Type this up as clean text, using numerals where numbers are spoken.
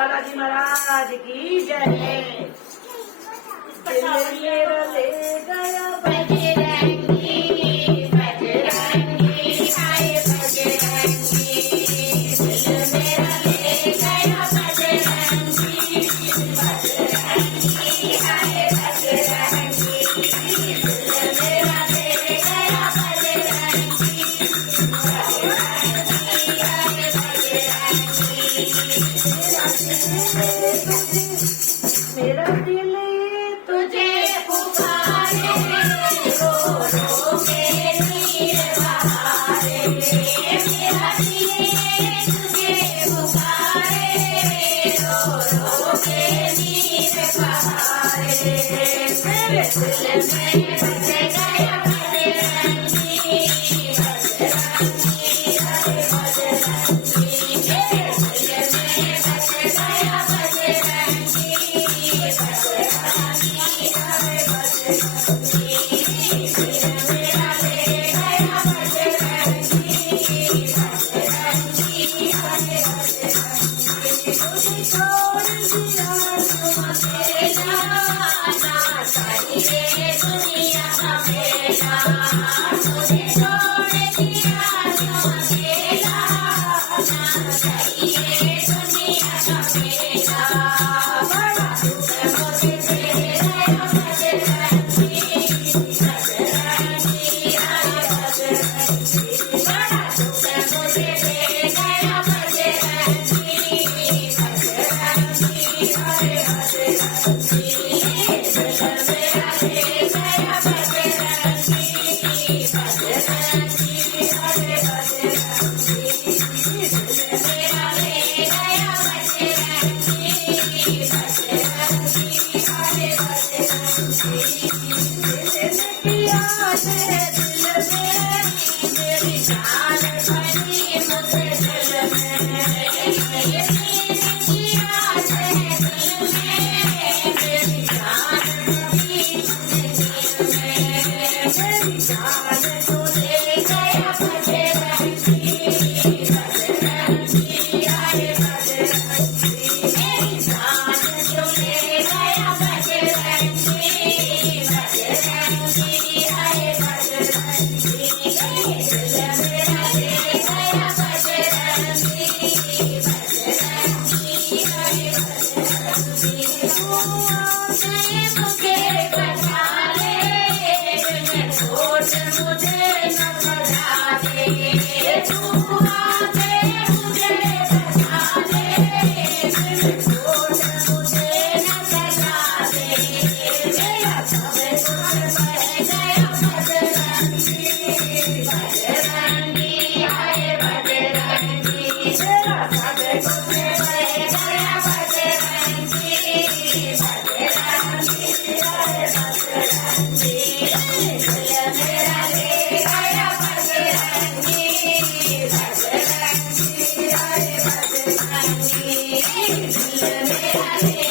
बालाजी महाराज की जय। मेरा ले गया बजरंगी बजरंगी हाय बजरंगी दिल मेरा ले गया बजरंगी बजरंगी हाय बजरंगी दिल मेरा ले गया बजरंगी बजरंगी हाय बजरंगी मेरा दिल तुझे पुकारे रो रो के नीर बहारे मेरा दिल तुझे पुकारे रो रो के नीर बहारे मेरे दिल में बस गया बजरंगी बजरंगी हरे बजरंगी मेरे दिल में बस गया बजरंगी बजरंगी हरे बजरंगी मेरा ले गया बजरंगी बजरंगी हरे बजरंगी तुझे छोड़ दिया तुम अकेला ना चाहिए दुनिया हमेशा तुझे छोड़ दिया तुम अकेला ना चाहिए दुनिया हमेशा बड़ा दुख मुझे दे गया बजरंगी बजरंगी हरे बजरंगी बड़ा दुख मुझे दे गया बजरंगी बजरंगी हरे बजरंगी दिल मेरा ले गया बजरंगी बजरंगी हरे बजरंगी दिल मेरा ले गया बजरंगी बजरंगी हरे बजरंगी दिल किया है दिल में मेरी जान बनी मुझे दिल में ये किया है दिल में मेरी जान बनी मुझे दिल में मेरी जान तो ले गया बजरंगी बजरंगी हरे बजरंगी मेरी जान तो ले गया बजरंगी बजरंगी हरे बजरंगी दिल मेरा ले गया बजरंगी बजरंगी हरे बजरंगी तू आके मुझे बचा ले मैं छोड़ मुझे न सजा दे तू आके मुझे बचा ले मैं छोड़ मुझे न सजा दे मेरा सब कुछ बह गया बजरंगी बजरंगी हाय बजरंगी मेरा सब कुछ बह गया बजरंगी बजरंगी हाय बजरंगी दिल मेरा ले गया बजरंगी बजरंगी हाय बजरंगी दिल मेरा ले